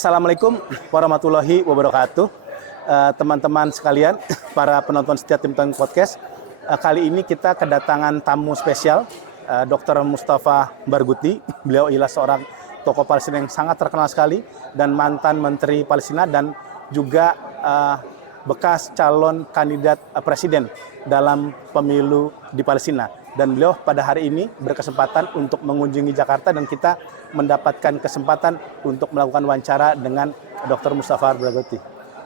Assalamualaikum warahmatullahi wabarakatuh. Teman-teman sekalian, para penonton setia Tim Tong Podcast. Kali ini kita kedatangan tamu spesial, Dr. Mustafa Barghouti. Beliau ialah seorang tokoh Palestina yang sangat terkenal sekali dan mantan Menteri Palestina dan juga bekas calon kandidat presiden dalam pemilu di Palestina. Dan beliau pada hari ini berkesempatan untuk mengunjungi Jakarta dan kita mendapatkan kesempatan untuk melakukan wawancara dengan Dr. Mustafa Barghouti.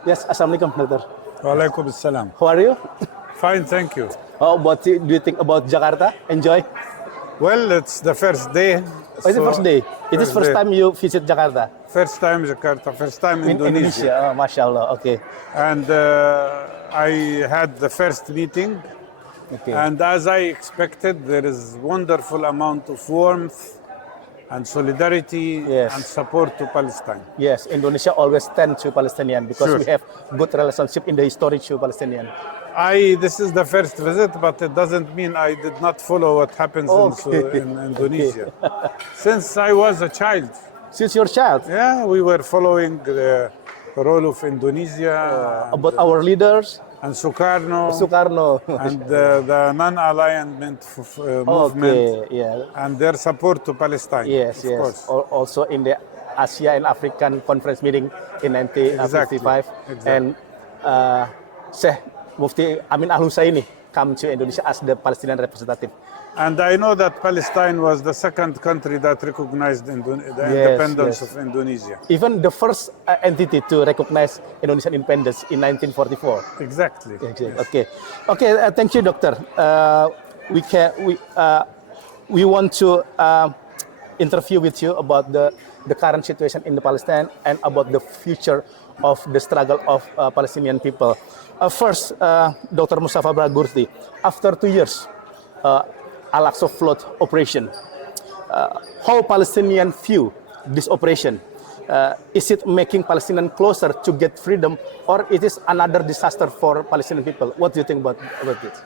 Yes, Assalamualaikum, Dr. Waalaikumsalam. How are you? Fine, thank you. What do you think about Jakarta? Enjoy? Well, it's the first day. Oh, it's the first day. It is first time you visit Jakarta? First time Jakarta, first time In Indonesia. Oh, Masya Allah, okay. And I had the first meeting. Okay. And as I expected, there is wonderful amount of warmth and solidarity Yes. and support to Palestine. Yes, Indonesia always stand to Palestinian because Sure. we have good relationship in the history to Palestinian. This is the first visit, but it doesn't mean I did not follow what happens Okay. in Indonesia. Since I was a child, Since your child, yeah, we were following the role of Indonesia about our leaders, and Sukarno Sukarno. and the non-alignment movement Okay, yeah. and their support to Palestine. Yes, of yes. course. Also in the Asia and African Conference meeting in 1955, Exactly. and Sheikh Mufti Amin Al-Husaini come to Indonesia as the Palestinian representative. And I know that Palestine was the second country that recognized the independence yes. of Indonesia. Even the first entity to recognize Indonesian independence in 1944. Exactly. Okay, Yes. okay. Thank you, Doctor. We want to interview with you about the current situation in the Palestine and about the future of the struggle of Palestinian people. First, Dr. Mustafa Barghouti, after 2 years, Al-Aqsa Flood operation, how Palestinians view this operation? Is it making Palestinians closer to get freedom, or it is another disaster for Palestinian people? What do you think about this?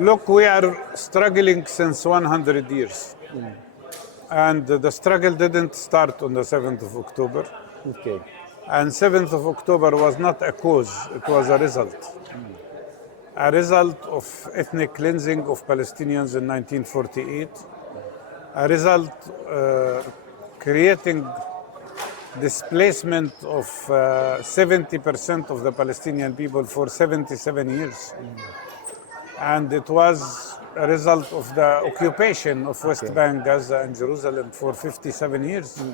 Look, we are struggling since 100 years. And the struggle didn't start on the 7th of October. Okay. And 7th of October was not a cause, it was a result. A result of ethnic cleansing of Palestinians in 1948. A result creating displacement of 70% of the Palestinian people for 77 years. And it was a result of the occupation of West Bank, Gaza, and Jerusalem for 57 years.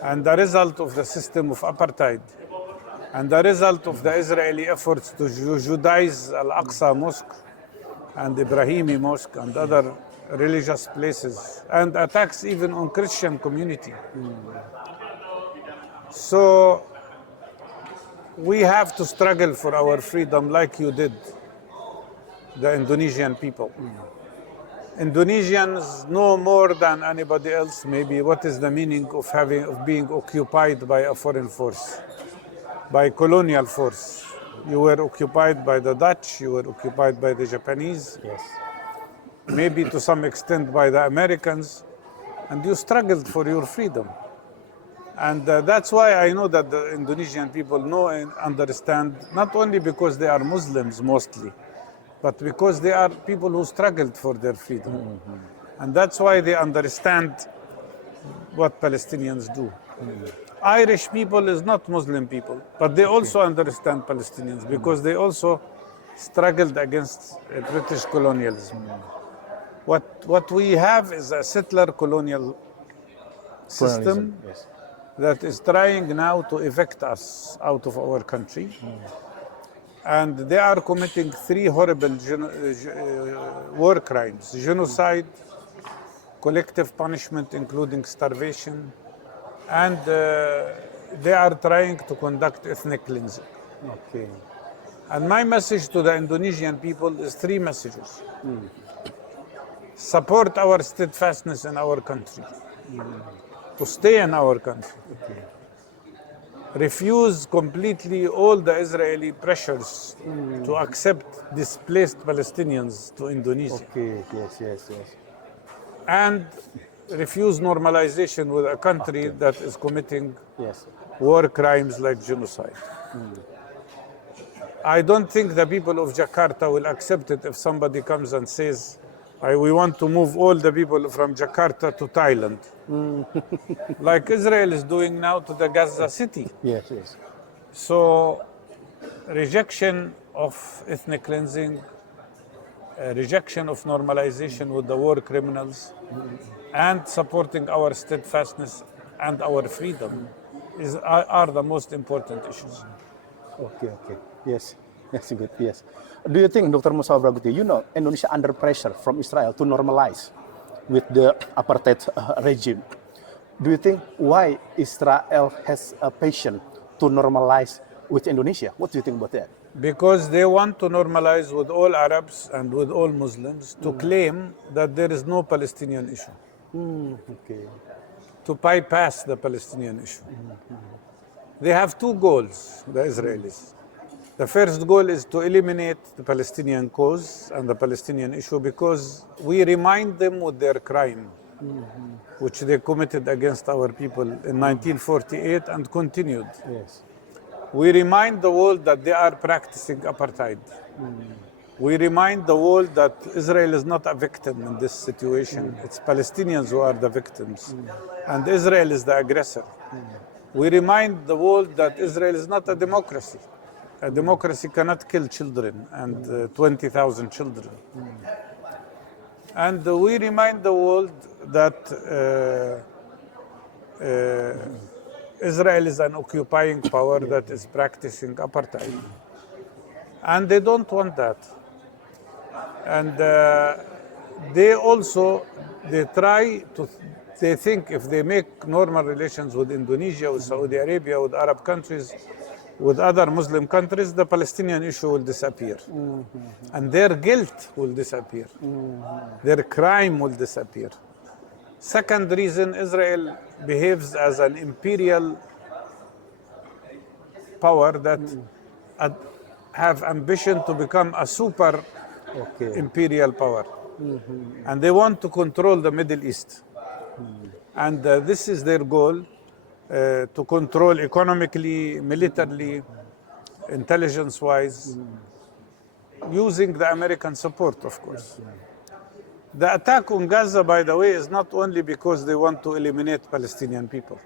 And the result of the system of apartheid. And the result of the Israeli efforts to Judaize Al-Aqsa Mosque and Ibrahimi Mosque and other religious places, and attacks even on Christian community. So we have to struggle for our freedom like you did, the Indonesian people. Indonesians know more than anybody else maybe what is the meaning of being occupied by a foreign force, by colonial force. You were occupied by the Dutch, you were occupied by the Japanese, Yes. maybe to some extent by the Americans, and you struggled for your freedom. And that's why I know that the Indonesian people know and understand, not only because they are Muslims mostly, but because they are people who struggled for their freedom. And that's why they understand what Palestinians do. Irish people is not Muslim people, but they also understand Palestinians because they also struggled against British colonialism. What we have is a settler colonial system Yes. that is trying now to evict us out of our country. And they are committing 3 horrible war crimes: genocide, collective punishment, including starvation, and they are trying to conduct ethnic cleansing. Okay. And my message to the Indonesian people is 3 messages. Support our steadfastness in our country, to stay in our country. Refuse completely all the Israeli pressures to accept displaced Palestinians to Indonesia. Okay. Yes. And refuse normalization with a country that is committing Yes. war crimes like genocide. I don't think the people of Jakarta will accept it if somebody comes and says, we want to move all the people from Jakarta to Thailand, like Israel is doing now to the Gaza city. Yes. Yes. So, rejection of ethnic cleansing, rejection of normalization with the war criminals, and supporting our steadfastness and our freedom are the most important issues. Okay. Yes. That's good. Yes. Do you think, Dr. Mustafa Braguti, Indonesia under pressure from Israel to normalize with the apartheid regime? Do you think why Israel has a passion to normalize with Indonesia? What do you think about that? Because they want to normalize with all Arabs and with all Muslims to claim that there is no Palestinian issue, Okay. to bypass the Palestinian issue. They have two goals, the Israelis. The first goal is to eliminate the Palestinian cause and the Palestinian issue because we remind them with their crime, which they committed against our people in 1948 and continued. Yes. We remind the world that they are practicing apartheid. We remind the world that Israel is not a victim in this situation. It's Palestinians who are the victims, and Israel is the aggressor. We remind the world that Israel is not a democracy. A democracy cannot kill children and 20,000 children. And we remind the world that Israel is an occupying power that is practicing apartheid. And they don't want that. And they think if they make normal relations with Indonesia, with Saudi Arabia, with Arab countries, with other Muslim countries, the Palestinian issue will disappear. And their guilt will disappear. Their crime will disappear. Second reason, Israel behaves as an imperial power that have ambition to become a super imperial power. And they want to control the Middle East. And this is their goal, to control economically, militarily, intelligence-wise, using the American support, of course. The attack on Gaza, by the way, is not only because they want to eliminate Palestinian people.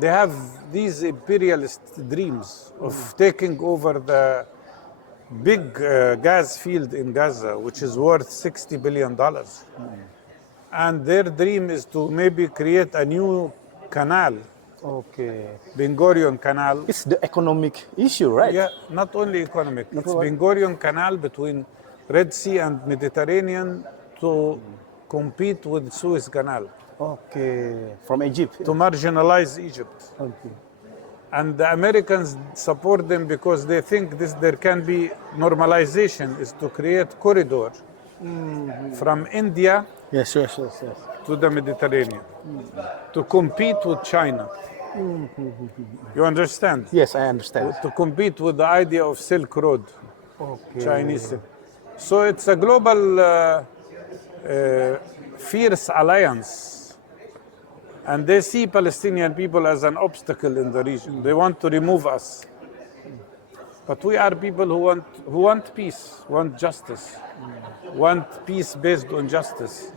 They have these imperialist dreams of taking over the big gas field in Gaza, which is worth $60 billion. And their dream is to maybe create a new canal, Ben Gurion Canal. It's the economic issue, right? Yeah, not only economic. It's Ben Gurion Canal between Red Sea and Mediterranean to compete with Suez Canal. From Egypt. To marginalize Egypt. And the Americans support them because they think there can be normalization, is to create corridor from India Yes. to the Mediterranean, to compete with China. You understand? Yes, I understand. To compete with the idea of Silk Road, Chinese. So it's a global fierce alliance. And they see Palestinian people as an obstacle in the region. They want to remove us. But we are people who want peace, want justice, want peace based on justice.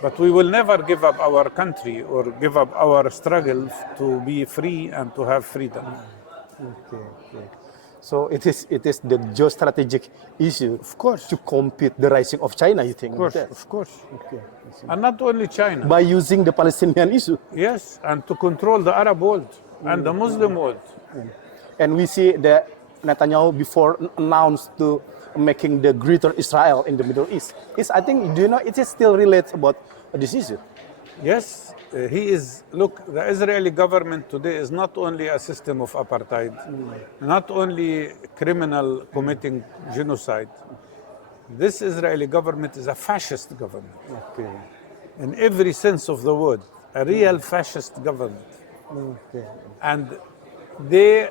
But we will never give up our country or give up our struggle to be free and to have freedom. So it is the geostrategic issue, Of course. to compete the rising of China, you think? Of course. And not only China. By using the Palestinian issue. Yes, and to control the Arab world and the Muslim world. And we see that Netanyahu before announced to making the greater Israel in the Middle East. I think, it is still relates about this issue. Yes, look, the Israeli government today is not only a system of apartheid, not only criminal committing genocide. This Israeli government is a fascist government. In every sense of the word, a real fascist government. And they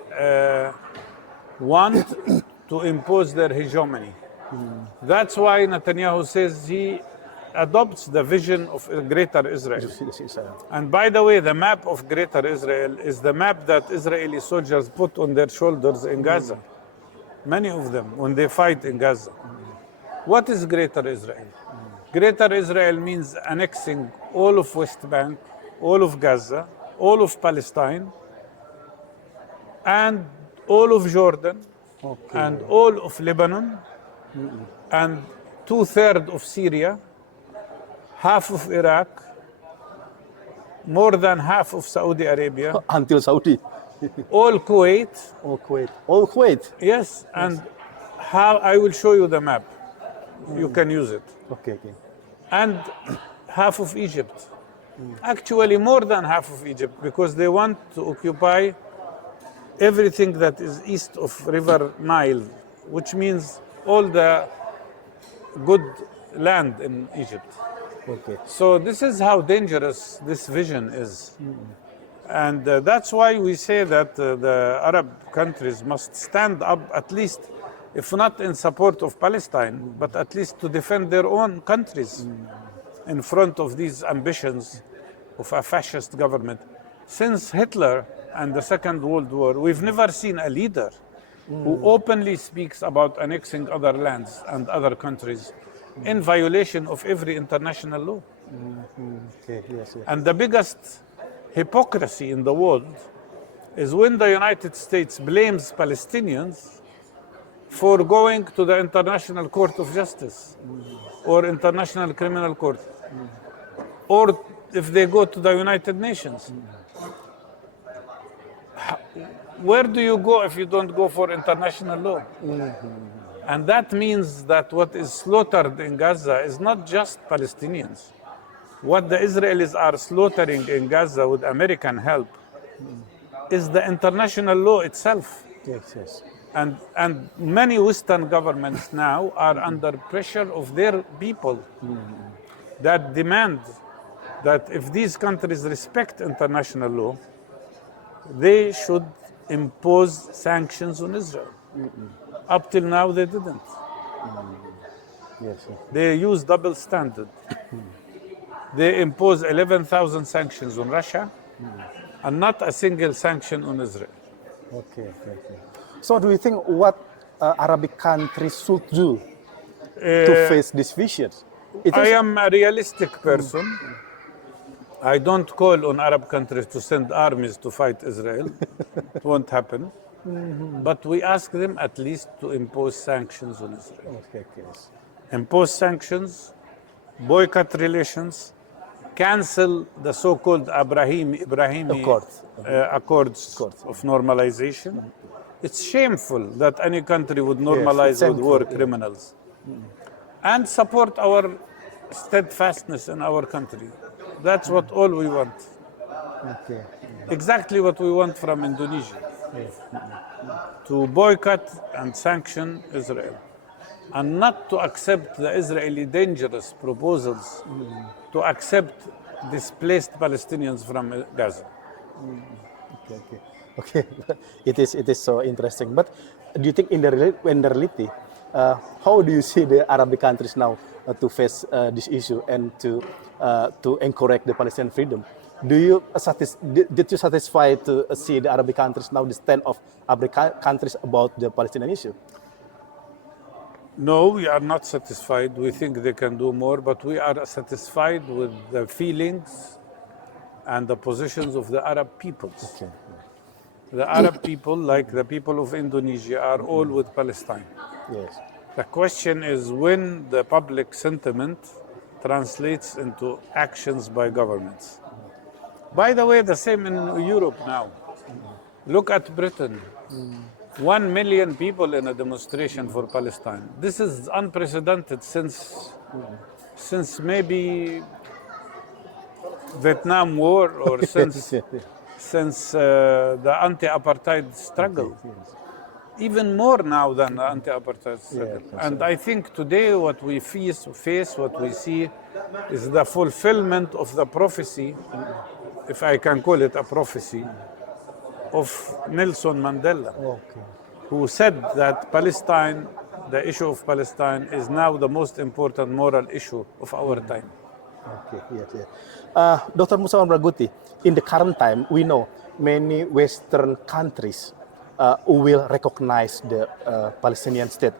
want to impose their hegemony. That's why Netanyahu says he adopts the vision of Greater Israel. This is, And by the way, the map of Greater Israel is the map that Israeli soldiers put on their shoulders in Gaza. Many of them, when they fight in Gaza. What is Greater Israel? Greater Israel means annexing all of West Bank, all of Gaza, all of Palestine, and all of Jordan, and all of Lebanon, and 2/3 of Syria, half of Iraq, more than half of Saudi Arabia, until Saudi. all Kuwait. All Kuwait. All Kuwait. Yes, and how I will show you the map. You can use it. Okay. And half of Egypt. Actually, more than half of Egypt, because they want to occupy everything that is east of River Nile, which means all the good land in Egypt. Okay. So this is how dangerous this vision is. And that's why we say that the Arab countries must stand up, at least, if not in support of Palestine, but at least to defend their own countries in front of these ambitions of a fascist government. Since Hitler and the Second World War, we've never seen a leader who openly speaks about annexing other lands and other countries in violation of every international law. Okay. Yes. And the biggest hypocrisy in the world is when the United States blames Palestinians for going to the International Court of Justice or International Criminal Court, or if they go to the United Nations. Where do you go if you don't go for international law? And that means that what is slaughtered in Gaza is not just Palestinians. What the Israelis are slaughtering in Gaza with American help is the international law itself. Yes. And many Western governments now are under pressure of their people that demand that if these countries respect international law, they should impose sanctions on Israel. Up till now, they didn't. Yes. They use double standard. They impose 11,000 sanctions on Russia and not a single sanction on Israel. Okay. So do you think what Arabic countries should do to face this vision? I am a realistic person. I don't call on Arab countries to send armies to fight Israel. It won't happen. But we ask them at least to impose sanctions on Israel. Okay. Yes. Impose sanctions, boycott relations, cancel the so-called Ibrahimi accords of normalization. It's shameful that any country would normalize with war criminals. And support our steadfastness in our country. That's what all we want. Okay. Exactly what we want from Indonesia. To boycott and sanction Israel. And not to accept the Israeli dangerous proposals to accept displaced Palestinians from Gaza. Okay. It is so interesting. But do you think in the reality, how do you see the Arabic countries now to face this issue and to encourage the Palestinian freedom? Did you satisfied to see the Arabic countries now the stand of Arabic countries about the Palestinian issue? No, we are not satisfied. We think they can do more, but we are satisfied with the feelings and the positions of the Arab peoples. Okay. The Arab people, like the people of Indonesia, are all with Palestine. Yes. The question is when the public sentiment translates into actions by governments. By the way, the same in Europe now. Look at Britain. 1 million people in a demonstration for Palestine. This is unprecedented since maybe Vietnam War or since the anti-apartheid struggle. Even more now than the anti-apartheid struggle. And I think today what we face, what we see, is the fulfillment of the prophecy, if I can call it a prophecy, of Nelson Mandela, who said that Palestine the issue of Palestine is now the most important moral issue of our time. Okay, yes, yes. Dr. Mustafa Braguti, in the current time, we know many Western countries who will recognize the Palestinian state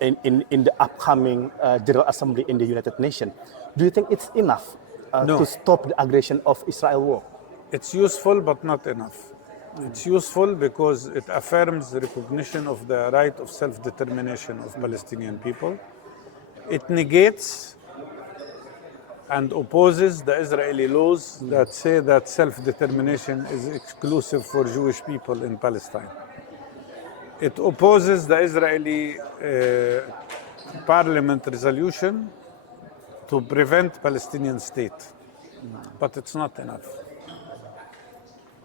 in the upcoming General Assembly in the United Nations. Do you think it's enough No. to stop the aggression of Israel war? It's useful, but not enough. It's useful because it affirms the recognition of the right of self-determination of Palestinian people. It negates and opposes the Israeli laws that say that self-determination is exclusive for Jewish people in Palestine. It opposes the Israeli parliament resolution to prevent Palestinian state. But it's not enough.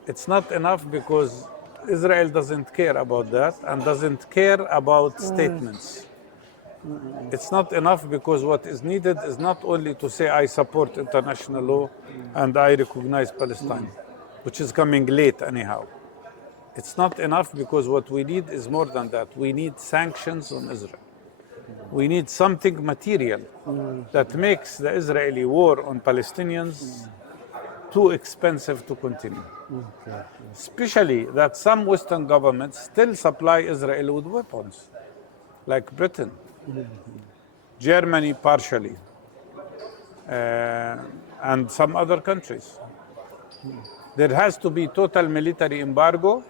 It's not enough because Israel doesn't care about that and doesn't care about statements. It's not enough because what is needed is not only to say I support international law and I recognize Palestine, which is coming late anyhow. It's not enough because what we need is more than that. We need sanctions on Israel. We need something material that makes the Israeli war on Palestinians too expensive to continue. Especially that some Western governments still supply Israel with weapons, like Britain, Germany partially, and some other countries. There has to be total military embargo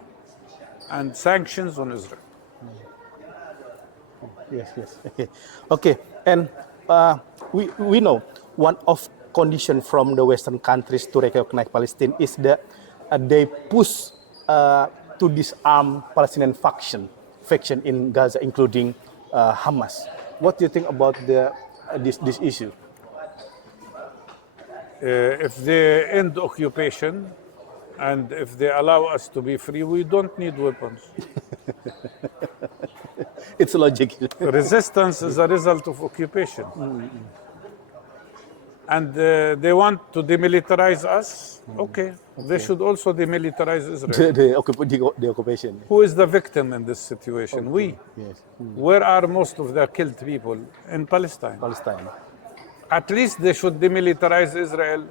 and sanctions on Israel. Yes, yes. Okay, and we know one of condition from the Western countries to recognize Palestine is that they push to disarm Palestinian faction in Gaza, including Hamas. What do you think about this issue? If they end occupation and if they allow us to be free, we don't need weapons. It's logic. Resistance is a result of occupation. And they want to demilitarize us. Okay. They should also demilitarize Israel. The occupation. Who is the victim in this situation? We. Yes. Where are most of the killed people? In Palestine. Palestine. At least they should demilitarize Israel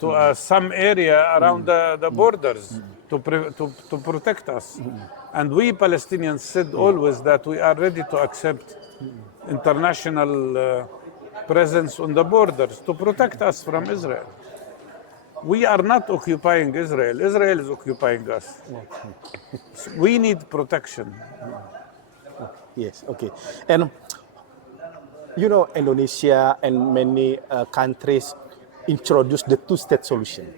to some area around the borders to protect us. And we Palestinians said always that we are ready to accept international presence on the borders to protect us from Israel. We are not occupying Israel. Israel is occupying us. So we need protection. Yes, okay. And you know, Indonesia and many countries introduced the two-state solution.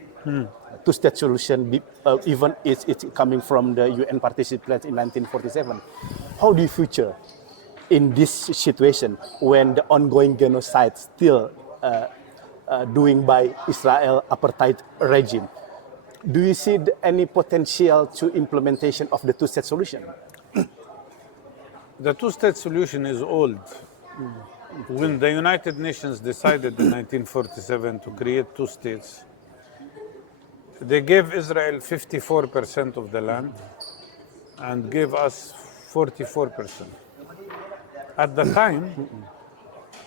Two-state solution, even it's coming from the UN participants in 1947. How do you future in this situation when the ongoing genocide still doing by Israel apartheid regime? Do you see any potential to implementation of the two-state solution? The two-state solution is old. When the United Nations decided in 1947 to create two states, they gave Israel 54% of the land and gave us 44%. At the time,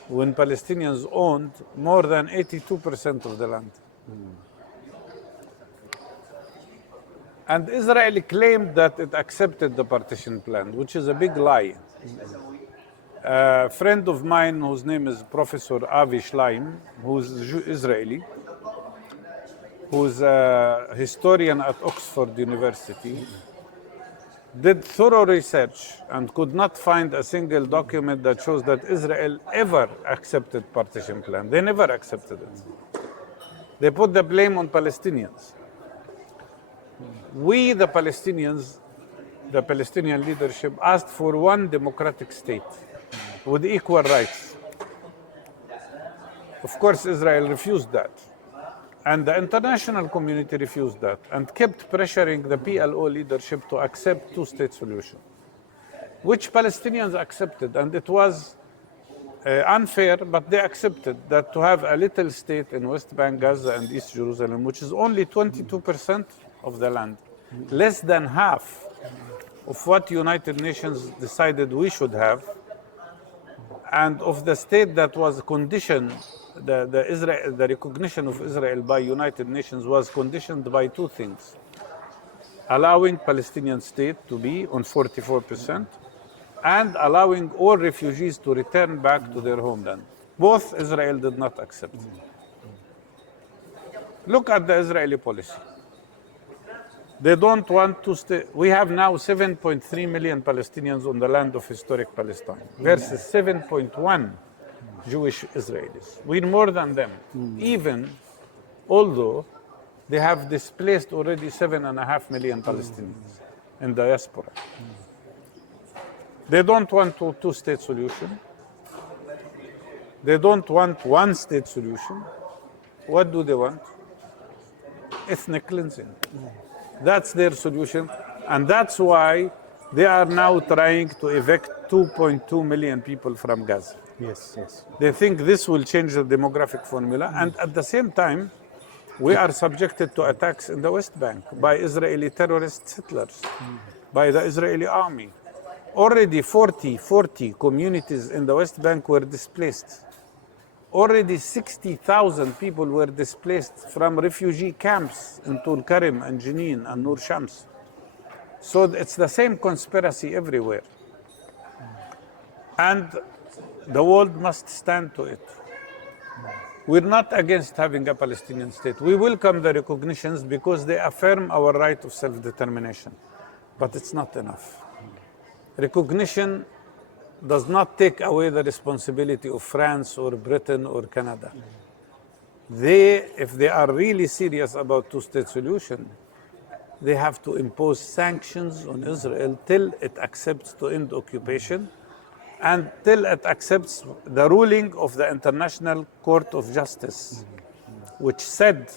when Palestinians owned more than 82% of the land. And Israel claimed that it accepted the partition plan, which is a big lie. A friend of mine whose name is Professor Avi Shlaim, who's Israeli, who's a historian at Oxford University, did thorough research and could not find a single document that shows that Israel ever accepted partition plan. They never accepted it. They put the blame on Palestinians. We, the Palestinians, the Palestinian leadership, asked for one democratic state with equal rights. Of course, Israel refused that. And the international community refused that and kept pressuring the PLO leadership to accept two-state solution, which Palestinians accepted. And it was unfair, but they accepted that to have a little state in West Bank, Gaza, and East Jerusalem, which is only 22% of the land, less than half of what United Nations decided we should have, and of the state that was conditioned, the recognition of Israel by United Nations was conditioned by two things: allowing Palestinian state to be on 44%, and allowing all refugees to return back to their homeland. Both Israel did not accept. Look at the Israeli policy. They don't want to stay. We have now 7.3 million Palestinians on the land of historic Palestine versus 7.1 Jewish Israelis. We're more than them, even although they have displaced already 7.5 million Palestinians in diaspora. They don't want a two-state solution. They don't want one-state solution. What do they want? Ethnic cleansing. That's their solution, and that's why they are now trying to evict 2.2 million people from Gaza. Yes, yes. They think this will change the demographic formula, and at the same time, we are subjected to attacks in the West Bank by Israeli terrorist settlers, by the Israeli army. Already 40 communities in the West Bank were displaced. Already 60,000 people were displaced from refugee camps in Tul Karim and Jenin and Nur Shams. So it's the same conspiracy everywhere. And the world must stand to it. We're not against having a Palestinian state. We welcome the recognitions because they affirm our right of self-determination. But it's not enough. Recognition does not take away the responsibility of France or Britain or Canada. If they are really serious about two-state solution, they have to impose sanctions on Israel till it accepts to end occupation and till it accepts the ruling of the International Court of Justice, which said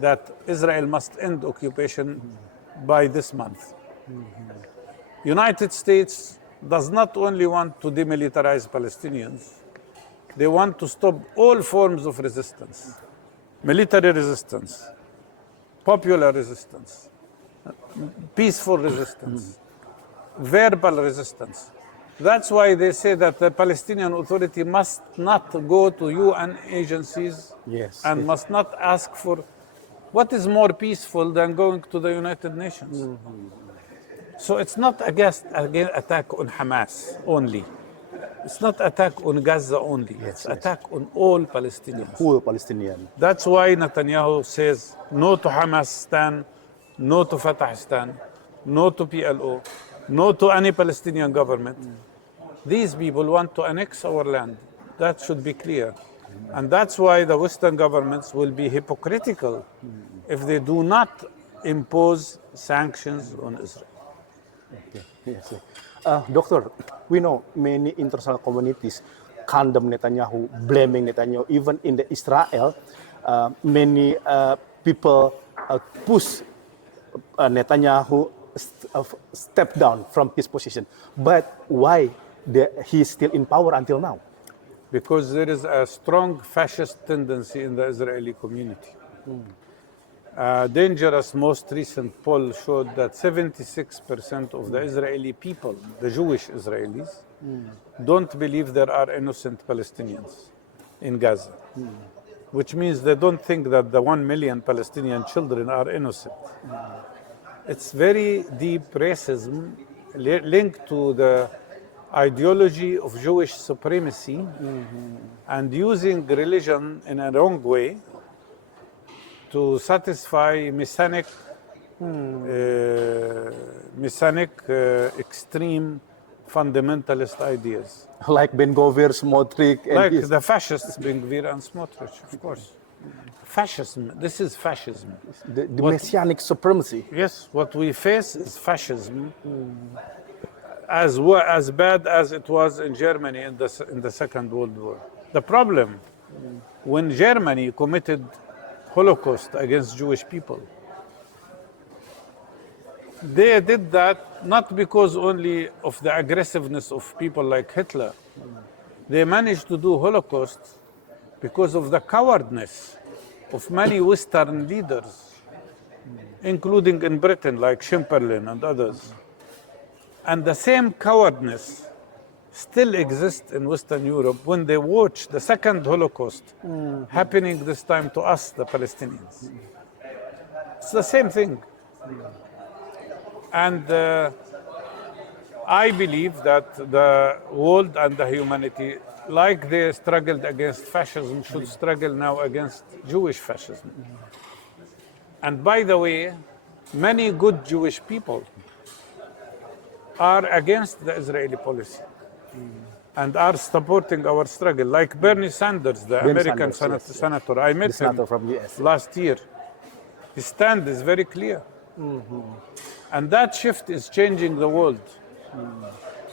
that Israel must end occupation by this month. United States does not only want to demilitarize Palestinians, they want to stop all forms of resistance, military resistance, popular resistance, peaceful resistance, verbal resistance. That's why they say that the Palestinian Authority must not go to UN agencies and must not ask for what is more peaceful than going to the United Nations. So it's not against attack on Hamas only. It's not attack on Gaza only. It's attack on all Palestinians. Full Palestinian. That's why Netanyahu says no to Hamasistan, no to Fatahistan, no to PLO, no to any Palestinian government. These people want to annex our land. That should be clear. And that's why the Western governments will be hypocritical if they do not impose sanctions on Israel. Okay. Yes. Doctor, we know many international communities condemn Netanyahu, blaming Netanyahu. Even in the Israel, many people push Netanyahu step down from his position. But why he is still in power until now? Because there is a strong fascist tendency in the Israeli community. A dangerous, most recent poll showed that 76% of the Israeli people, the Jewish Israelis, don't believe there are innocent Palestinians in Gaza, which means they don't think that the 1 million Palestinian children are innocent. It's very deep racism linked to the ideology of Jewish supremacy and using religion in a wrong way to satisfy Messianic, extreme fundamentalist ideas. Like Ben-Gvir, Smotrich, and like the fascists, Ben-Gvir and Smotrich, of course. Fascism, this is fascism. The Messianic supremacy. Yes, what we face is fascism, as bad as it was in Germany in the Second World War. The problem, when Germany committed Holocaust against Jewish people, they did that not because only of the aggressiveness of people like Hitler. They managed to do Holocaust because of the cowardness of many Western leaders, including in Britain like Chamberlain and others. And the same cowardness still exists in Western Europe when they watch the second Holocaust happening this time to us, the Palestinians. It's the same thing. And I believe that the world and the humanity, like they struggled against fascism, should struggle now against Jewish fascism. And by the way, many good Jewish people are against the Israeli policy and are supporting our struggle, like Bernie Sanders, the American senator. I met him from US. last year. His stand is very clear. And that shift is changing the world.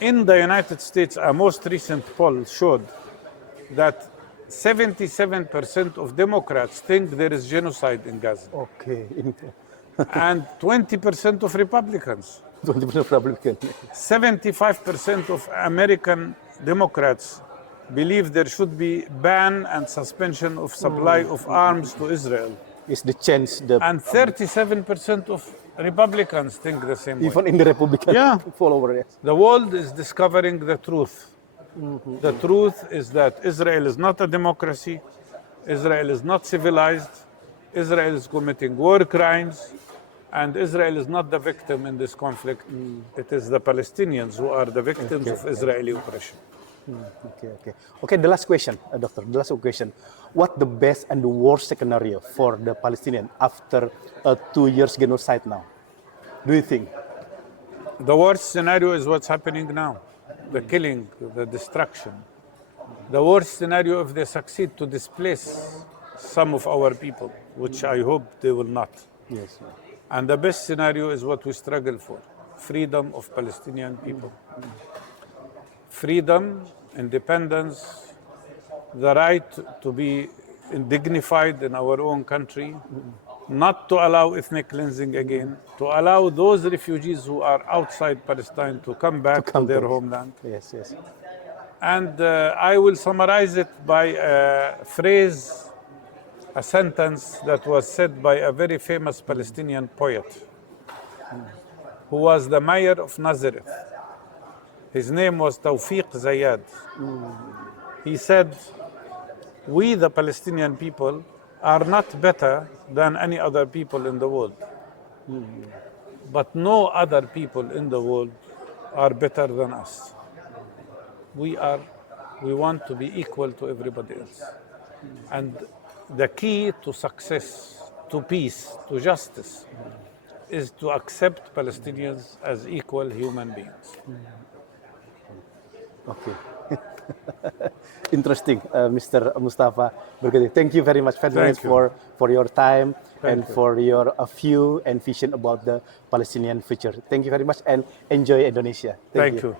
In the United States, a most recent poll showed that 77% of Democrats think there is genocide in Gaza, Okay. and 20% of Republicans. 20% Republican. 75% of American Democrats believe there should be ban and suspension of supply of arms to Israel. Is the change the And 37% of Republicans think the same way. even in the Republican Yeah. follower? Yes. The world is discovering the truth. The truth is that Israel is not a democracy. Israel is not civilized. Israel is committing war crimes. And Israel is not the victim in this conflict. It is the Palestinians who are the victims of Israeli oppression. Okay, the last question, Doctor. The last question. What the best and the worst scenario for the Palestinian after 2 years genocide now? Do you think? The worst scenario is what's happening now. The killing, the destruction. The worst scenario if they succeed to displace some of our people, which I hope they will not. Yes. And the best scenario is what we struggle for, freedom of Palestinian people. Freedom, independence, the right to be dignified in our own country, not to allow ethnic cleansing again, to allow those refugees who are outside Palestine to come back to their homeland. Yes, yes. And I will summarize it by a phrase, a sentence that was said by a very famous Palestinian poet who was the mayor of Nazareth. His name was Tawfiq Zayad. He said, "We, the Palestinian people, are not better than any other people in the world. But no other people in the world are better than us. We want to be equal to everybody else. And the key to success, to peace, to justice, is to accept Palestinians as equal human beings." Okay. Interesting, Mr. Mustafa Bergedi. Thank you very much, Thank you. for your time and you. for your view and vision about the Palestinian future. Thank you very much and enjoy Indonesia. Thank you.